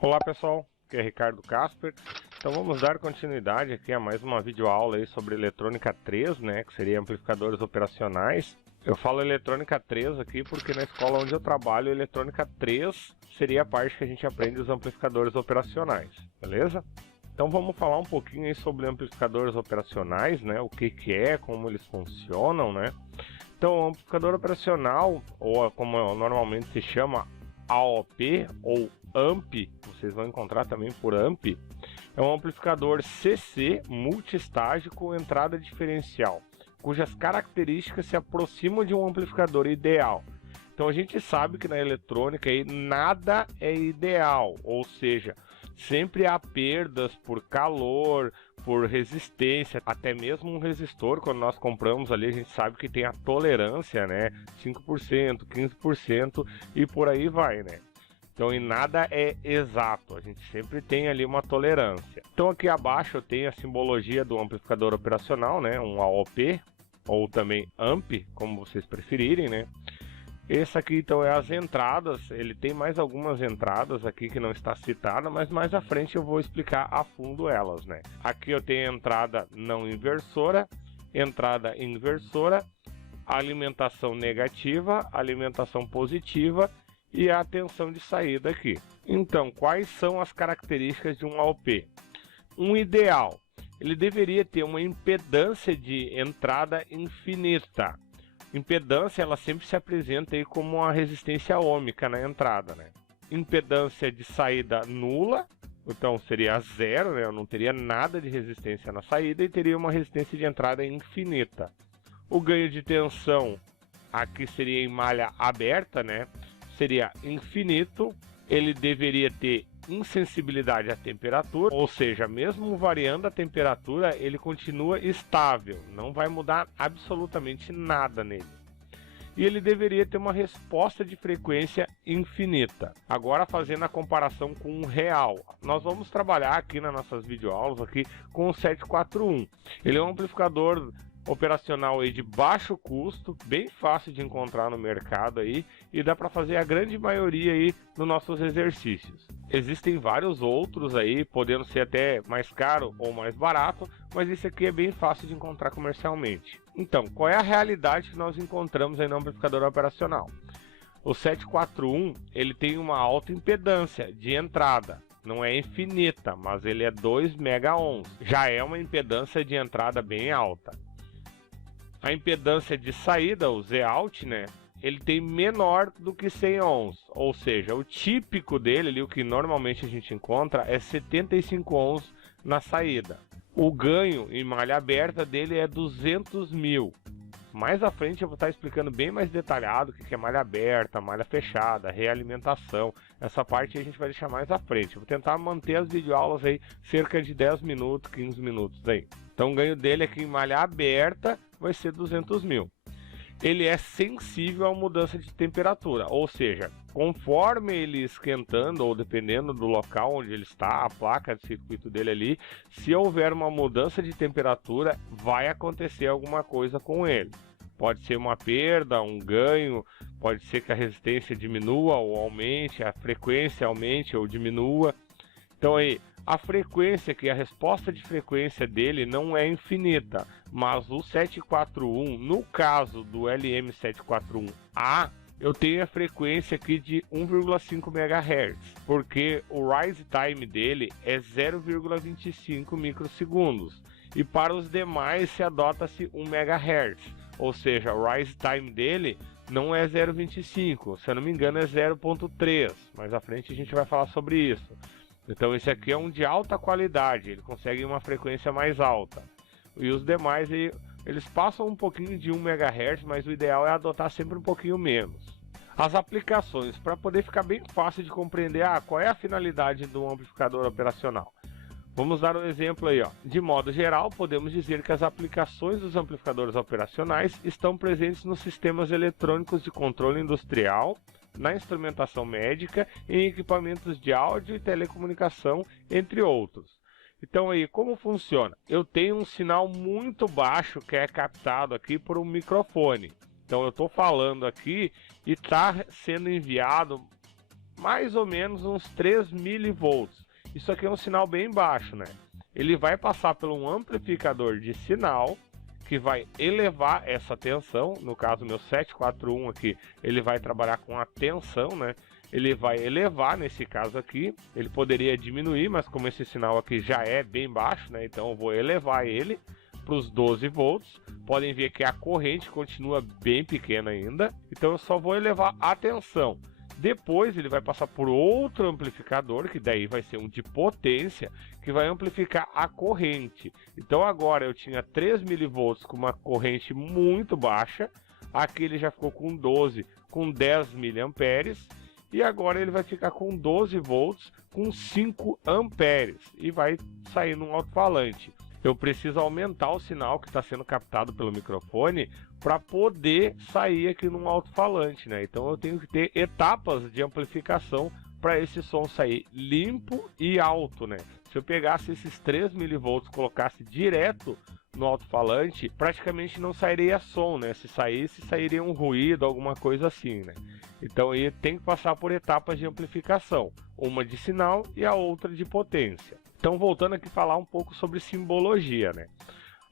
Olá pessoal, aqui é Ricardo Casper. Então vamos dar continuidade aqui a mais uma videoaula aí sobre eletrônica 3, né, que seria amplificadores operacionais. Eu falo eletrônica 3 aqui porque na escola onde eu trabalho, eletrônica 3 seria a parte que a gente aprende os amplificadores operacionais, beleza? Então vamos falar um pouquinho aí sobre amplificadores operacionais, né, o que é, como eles funcionam, né. Então o amplificador operacional, ou como normalmente se chama, AOP ou AMP, vocês vão encontrar também por AMP, é um amplificador CC multiestágio com entrada diferencial, cujas características se aproximam de um amplificador ideal. Então a gente sabe que na eletrônica aí nada é ideal, ou seja, sempre há perdas por calor, por resistência, até mesmo um resistor, quando nós compramos ali, a gente sabe que tem a tolerância, né, 5%, 15% e por aí vai, né. Então, em nada é exato, a gente sempre tem ali uma tolerância. Então, aqui abaixo eu tenho a simbologia do amplificador operacional, né, um AOP, ou também AMP, como vocês preferirem, né. Esse aqui então é as entradas, ele tem mais algumas entradas aqui que não está citada, mas mais à frente eu vou explicar a fundo elas, né. Aqui eu tenho a entrada não inversora, entrada inversora, alimentação negativa, alimentação positiva e a tensão de saída aqui. Então, quais são as características de um AOP? Um ideal, ele deveria ter uma impedância de entrada infinita. Impedância, ela sempre se apresenta aí como uma resistência ôhmica na entrada, né? Impedância de saída nula, então seria zero, né? Eu não teria nada de resistência na saída e teria uma resistência de entrada infinita. O ganho de tensão, aqui seria em malha aberta, né? Seria infinito. Ele deveria ter insensibilidade à temperatura, ou seja, mesmo variando a temperatura, ele continua estável, não vai mudar absolutamente nada nele. E ele deveria ter uma resposta de frequência infinita. Agora fazendo a comparação com o real, nós vamos trabalhar aqui nas nossas videoaulas aqui com o 741. Ele é um amplificador operacional aí de baixo custo, bem fácil de encontrar no mercado aí, e dá para fazer a grande maioria aí nos nossos exercícios. Existem vários outros aí, podendo ser até mais caro ou mais barato, mas esse aqui é bem fácil de encontrar comercialmente. Então, qual é a realidade que nós encontramos aí no amplificador operacional? O 741, ele tem uma alta impedância de entrada. Não é infinita, mas ele é 2 megaohms. Já é uma impedância de entrada bem alta. A impedância de saída, o Zout, né, ele tem menor do que 100 ohms, ou seja, o típico dele, ali, o que normalmente a gente encontra, é 75 ohms na saída. O ganho em malha aberta dele é 200 mil. Mais à frente eu vou estar explicando bem mais detalhado o que é malha aberta, malha fechada, realimentação. Essa parte a gente vai deixar mais à frente. Eu vou tentar manter as videoaulas aí cerca de 10 minutos, 15 minutos aí. Então o ganho dele aqui em malha aberta vai ser 200 mil. Ele é sensível à mudança de temperatura, ou seja, conforme ele esquentando ou dependendo do local onde ele está, a placa de circuito dele ali, se houver uma mudança de temperatura, vai acontecer alguma coisa com ele. Pode ser uma perda, um ganho, pode ser que a resistência diminua ou aumente, a frequência aumente ou diminua. Então aí, a frequência, que a resposta de frequência dele não é infinita, mas o 741, no caso do LM741A, eu tenho a frequência aqui de 1,5 MHz, porque o rise time dele é 0,25 microsegundos, e para os demais se adota-se 1 MHz, ou seja, o rise time dele não é 0,25, se eu não me engano é 0,3, mais à frente a gente vai falar sobre isso. Então esse aqui é um de alta qualidade, ele consegue uma frequência mais alta. E os demais eles passam um pouquinho de 1 MHz, mas o ideal é adotar sempre um pouquinho menos. As aplicações, para poder ficar bem fácil de compreender qual é a finalidade do amplificador operacional. Vamos dar um exemplo aí, ó. De modo geral, podemos dizer que as aplicações dos amplificadores operacionais estão presentes nos sistemas eletrônicos de controle industrial, na instrumentação médica, em equipamentos de áudio e telecomunicação, entre outros. Então aí, como funciona? Eu tenho um sinal muito baixo que é captado aqui por um microfone. Então eu estou falando aqui e está sendo enviado mais ou menos uns 3 milivolts. Isso aqui é um sinal bem baixo, né? Ele vai passar por um amplificador de sinal que vai elevar essa tensão. No caso, meu 741 aqui, ele vai trabalhar com a tensão, né? Ele vai elevar nesse caso aqui. Ele poderia diminuir, mas como esse sinal aqui já é bem baixo, né? Então eu vou elevar ele para os 12 volts. Podem ver que a corrente continua bem pequena ainda. Então eu só vou elevar a tensão. Depois ele vai passar por outro amplificador, que daí vai ser um de potência, que vai amplificar a corrente. Então agora eu tinha 3 milivolts com uma corrente muito baixa. Aqui ele já ficou com 12, com 10 miliamperes. E agora ele vai ficar com 12 volts, com 5 amperes. E vai sair num alto-falante. Eu preciso aumentar o sinal que está sendo captado pelo microfone para poder sair aqui num alto-falante, né? Então eu tenho que ter etapas de amplificação para esse som sair limpo e alto, né? Se eu pegasse esses 3 milivolts e colocasse direto no alto-falante, praticamente não sairia som, né? Se saísse, sairia um ruído, alguma coisa assim, né? Então ele tem que passar por etapas de amplificação, uma de sinal e a outra de potência. Então voltando aqui falar um pouco sobre simbologia, né?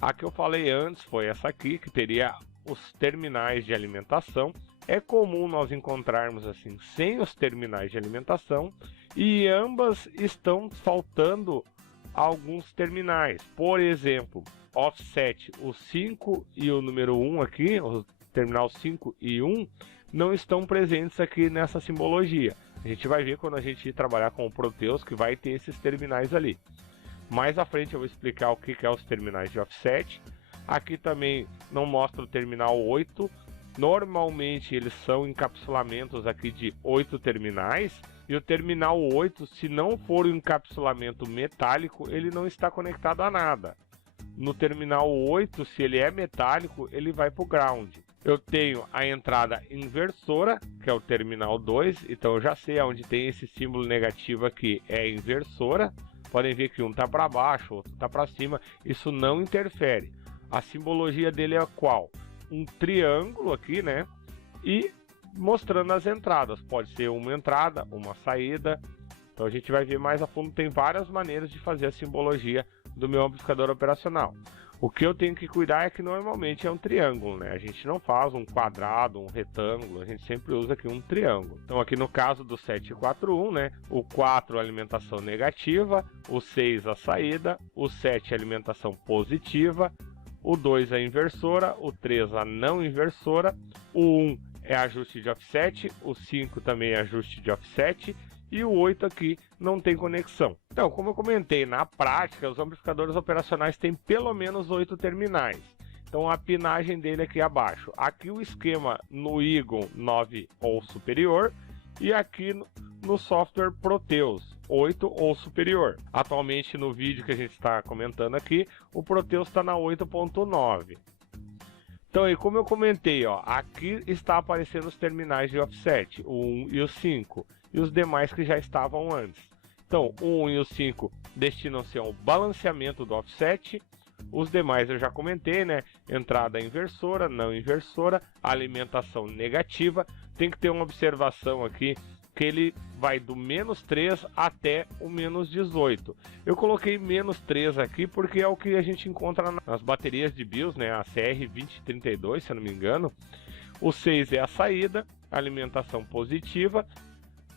A que eu falei antes foi essa aqui, que teria os terminais de alimentação. É comum nós encontrarmos assim, sem os terminais de alimentação, e ambas estão faltando alguns terminais. Por exemplo, offset, o 5 e o número 1 aqui, o terminal 5 e 1, não estão presentes aqui nessa simbologia. A gente vai ver quando a gente ir trabalhar com o Proteus que vai ter esses terminais ali. Mais à frente eu vou explicar o que é os terminais de offset. Aqui também não mostra o terminal 8. Normalmente eles são encapsulamentos aqui de 8 terminais. E o terminal 8, se não for um encapsulamento metálico, ele não está conectado a nada. No terminal 8, se ele é metálico, ele vai para o ground. Eu tenho a entrada inversora, que é o terminal 2, então eu já sei onde tem esse símbolo negativo aqui, é inversora. Podem ver que um está para baixo, outro está para cima, isso não interfere. A simbologia dele é qual? Um triângulo aqui, né? E mostrando as entradas, pode ser uma entrada, uma saída. Então a gente vai ver mais a fundo, tem várias maneiras de fazer a simbologia do meu amplificador operacional. O que eu tenho que cuidar é que normalmente é um triângulo, né? A gente não faz um quadrado, um retângulo, a gente sempre usa aqui um triângulo. Então aqui no caso do 741, né? O 4 alimentação negativa, o 6 a saída, o 7 alimentação positiva, o 2 a inversora, o 3 a não inversora, o 1 é ajuste de offset, o 5 também é ajuste de offset, e o 8 aqui não tem conexão. Então, como eu comentei, na prática, os amplificadores operacionais têm pelo menos 8 terminais. Então, a pinagem dele aqui abaixo. Aqui o esquema no Eagle 9 ou superior, e aqui no software Proteus 8 ou superior. Atualmente, no vídeo que a gente está comentando aqui, o Proteus está na 8.9. Então, aí, como eu comentei, ó, aqui está aparecendo os terminais de offset, o 1 e o 5. E os demais que já estavam antes. Então, o 1 e o 5 destinam-se ao balanceamento do offset. Os demais eu já comentei, né? Entrada inversora, não inversora, alimentação negativa. Tem que ter uma observação aqui, que ele vai do menos 3 até o menos 18. Eu coloquei menos 3 aqui porque é o que a gente encontra nas baterias de BIOS, né? A CR2032, se eu não me engano. O 6 é a saída, alimentação positiva.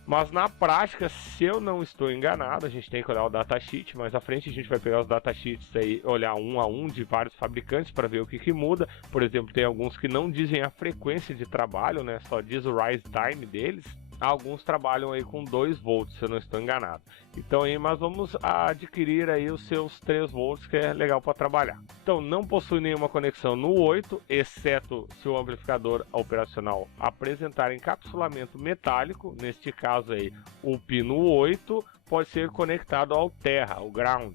Mas na prática, se eu não estou enganado, a gente tem que olhar o datasheet, mais à frente a gente vai pegar os datasheets aí, olhar um a um de vários fabricantes para ver o que muda. Por exemplo, tem alguns que não dizem a frequência de trabalho, né? Só diz o rise time deles. Alguns trabalham aí com 2 volts, se eu não estou enganado. Então aí, mas vamos adquirir aí os seus 3 volts, que é legal para trabalhar. Então não possui nenhuma conexão no 8, exceto se o amplificador operacional apresentar encapsulamento metálico. Neste caso aí, o pino 8 pode ser conectado ao terra, ao ground.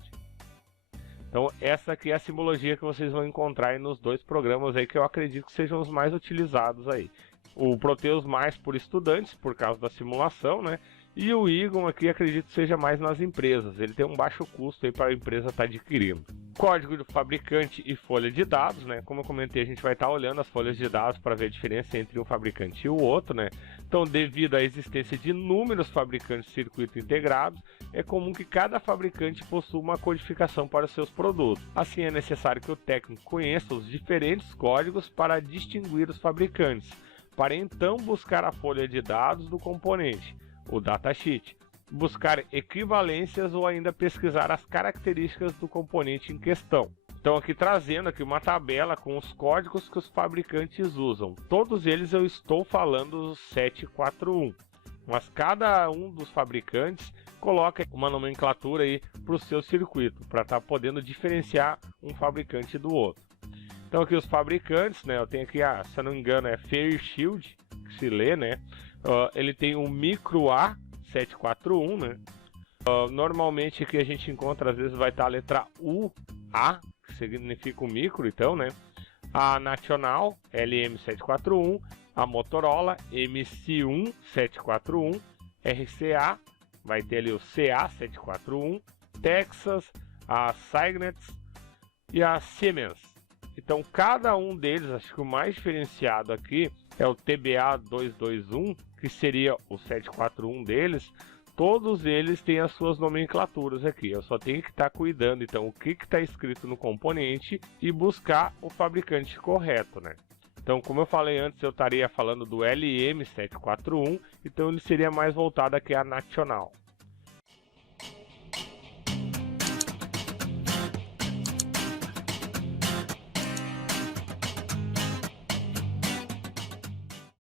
Então essa aqui é a simbologia que vocês vão encontrar aí nos 2 programas aí, que eu acredito que sejam os mais utilizados aí. O Proteus mais por estudantes, por causa da simulação, né? E o Eagle aqui acredito que seja mais nas empresas, ele tem um baixo custo aí para a empresa estar adquirindo. Código do fabricante e folha de dados, né? Como eu comentei, a gente vai estar olhando as folhas de dados para ver a diferença entre um fabricante e o outro, né? Então, devido à existência de inúmeros fabricantes de circuito integrados, é comum que cada fabricante possua uma codificação para seus produtos. Assim, é necessário que o técnico conheça os diferentes códigos para distinguir os fabricantes, para então buscar a folha de dados do componente, o datasheet, buscar equivalências ou ainda pesquisar as características do componente em questão. Então aqui trazendo aqui uma tabela com os códigos que os fabricantes usam. Todos eles eu estou falando do 741, mas cada um dos fabricantes coloca uma nomenclatura aí para o seu circuito, para estar podendo diferenciar um fabricante do outro. Então aqui os fabricantes, né, eu tenho aqui, se eu não me engano, é Fairchild, que se lê, né? Ele tem o Micro A 741, né? Normalmente aqui a gente encontra, às vezes vai estar a letra UA, que significa o micro, então, né? A Nacional LM741, a Motorola MC1 741, RCA, vai ter ali o CA741, Texas, a Cygnets e a Siemens. Então cada um deles, acho que o mais diferenciado aqui é o TBA221, que seria o 741 deles. Todos eles têm as suas nomenclaturas aqui, eu só tenho que estar cuidando então o que está escrito no componente e buscar o fabricante correto, né? Então, como eu falei antes, eu estaria falando do LM741, então ele seria mais voltado aqui à Nacional.